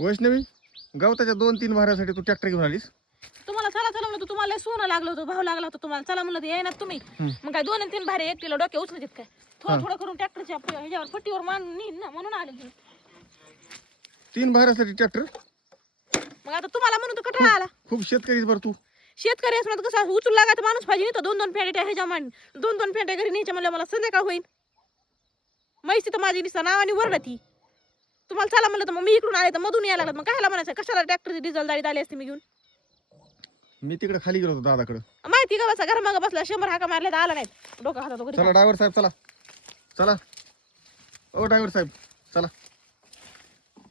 वैष्णवी गवताच्या 2-3 भाऱ्यासाठी तू ट्रॅक्टर घेऊन आलीस? तुम्हाला चला चला म्हणलं तुम्हाला सोनं लागलं होतं, भाव लागला होता तुम्हाला, चला म्हणलं येईनात तुम्ही. मग काय 2-3 भारे एकटीला डोक्या उचलत काय? थोडं थोडं करून ट्रॅक्टरच्या ह्याच्यावर पट्टीवर मांडून नेईन ना, म्हणून आले मी. 3 भाऱ्यासाठी ट्रॅक्टर? मग आता तुम्हाला म्हणून तर कटाळा आला. खूप शेतकरीच बरं तू. शेतकरी असणार कसं उचलू लागायचं माणूस पाहिजे नाही तर 2-2 पेंड्या ह्याच्या मांड 2-2 पेंड्या घरी न्यायच्या म्हणलं मला संध्याकाळ होईल. मैसी तर माझी निसा नावाने वरडती. तुम्हाला चला म्हणलं तर मग मी इकडून आले तर मधून यायला लागलं. मग कायला म्हणायचं कशाला ट्रॅक्टरची डिझेल दाढी आली असते मी घेऊन. मी तिकडे खाली गेलो होतो दादाकडे. माहिती का बसा घरामागे बसला 100 हाका मारल्या तर आला नाही. डोकं हातात वगैरे. चला ड्रायव्हर साहेब चला. चला ओ ड्रायव्हर साहेब चला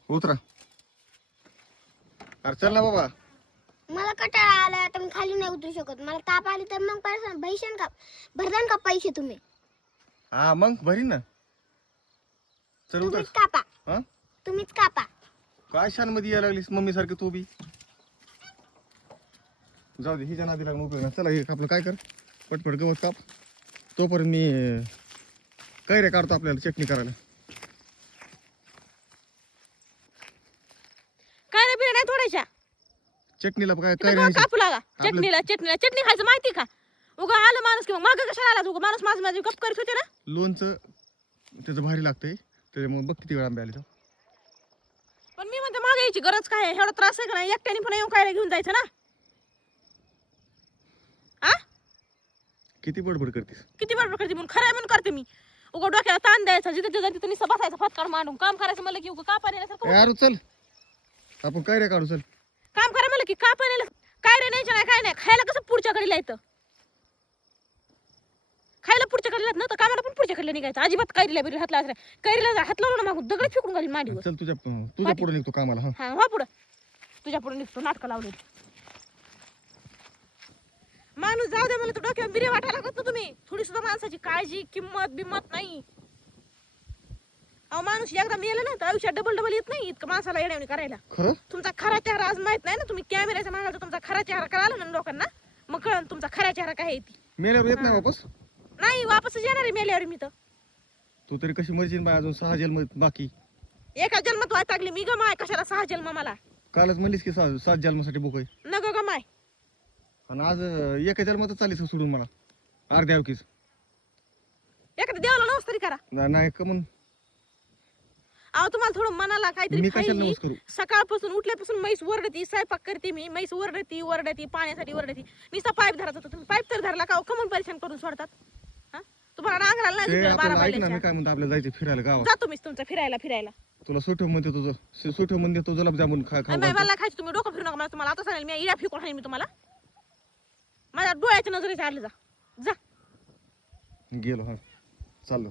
उतरा. अरे चल ना बाबा. मला कटाळा आला आता, मी खाली नाही उतरू शकत. मला ताप आली तर मग पैशान का भरदान का पैसे तुम्ही? हा मग भरी ना. चल उतर. तुम्हीच कापा. हा तुम्हीच कापा. काय शान मध्ये यायला लागलीस मम्मी सारखी तू बी. जाऊ दे हिच्या नादी लागून उपयोग नाही. चला हे आपलं काय कर पटपट गवत काप. तोपर्यंत मी कैऱ्या काढतो आपल्याला चटणी करायला. काय रे बिरे नाही थोड्याशा चटणीला काय तिथं कैऱ्या कापू लागा. चटणीला चटणी खायचं माहिती का? उगा आलं माणूस किंवा मागं कशाला आला उगा माणूस माझं गप करत होते ना. लोणचं त्याचं भारी लागतंय त्याच्यामुळे बघ किती वेळ आंबे आले. पण मी म्हणते मागे यायची गरज काय आहे? एवढा त्रास आहे का नाही? एकट्याने पण येऊन काय घेऊन जायचं ना. आ किती बडबड करतेस? किती बडबड करते म्हणून खरं आहे म्हणून करते मी. उगा डोक्याला ताण द्यायचा जिथे तिथे निसं बसायचं फटकाड मांडून काम करायचं म्हणलं की उगा का पाण्यासारखं यार चल आपण कैऱ्या काढू. चल काम करा म्हणलं की का पाण्याला काय रे न्यायचं नाही काय नाही. खायला कसं पुढच्या कडीला येतं. खायला पुढच्या कडीला ना तर कामाला पण पुढच्या कडीला निघायचं. अजिबात कैरीला बिरी हात लावायचं नाही. कैरीला हात लावलं ना मागून दगड फेकून घालीन मांडीवर. चल तुझ्या पुढे निघतो कामाला. हा हा पुढं तुझ्या पुढे निघतो नाटकं लावले. माणूस जाऊ दे मला तर डोक्यावर बिरे वाटायला लागत ना तुम्ही. थोडी सुद्धा माणसाची काळजी किंमत बिंमत नाही. अहो माणूस एकदा मेलं ना तर आयुष्यात डबल येत नाही इतकं माणसाला येण्यावणी करायला. खरं तुमचा खरा चेहरा आज माहित नाही ना. तुम्ही कॅमेऱ्याच्या मागायचा तुमचा खरा चेहरा कळाला ना लोकांना मग कळण तुमचा खरा चेहरा काय आहे ती. मेल्यावर येत नाही वापस. नाही वापसच येणार आहे मेल्यावर मी तर. तू तरी कशी मर्जीन बाय अजून 6 जन्म बाकी. एका जन्मात वाट लागली मी गमाय कशाला 6 जन्म मला. कालच म्हणलीस की 7 जन्मासाठी बुक आहे. नग गमाय आणि आज एका जन्मातच चालीस सोडून मला अर्ध्या अवकीच. एखाद्या देवाला नवस तरी करा. नाही कमून अहो तुम्हाला थोडं मनाला काहीतरी मी कशाला पाहिजे. नवस करू? सकाळपासून उठल्यापासून म्हैस ओरडती स्वयंपाक करते मी. म्हैस ओरडती पाण्यासाठी ओरडती. नुसता पाईप धरत होता तुम्ही. पाईप तर धरला का कमून परेशान करून सोडतात. हा तुम्हाला नांगराला नाही ते झुकलं 12 आपल्याला ऐक ना. मी बायलाच्या. काय म्हणतो आपल्याला जायचं फिरायला गावात. जातो मीच तुमचा फिरायला. तुला सुठव म्हणते तुझं सुठव म्हणते तो गुलाबजामुन खाऊ मला खायचं तुम्ही डोकं फिरू नका. मला तुम्हाला आता सांगेल मी इडा फिकून आहे मी तुम्हाला. माझ्या डोळ्याच्या नजरेच्या आले जा गेलो. हा चाललो.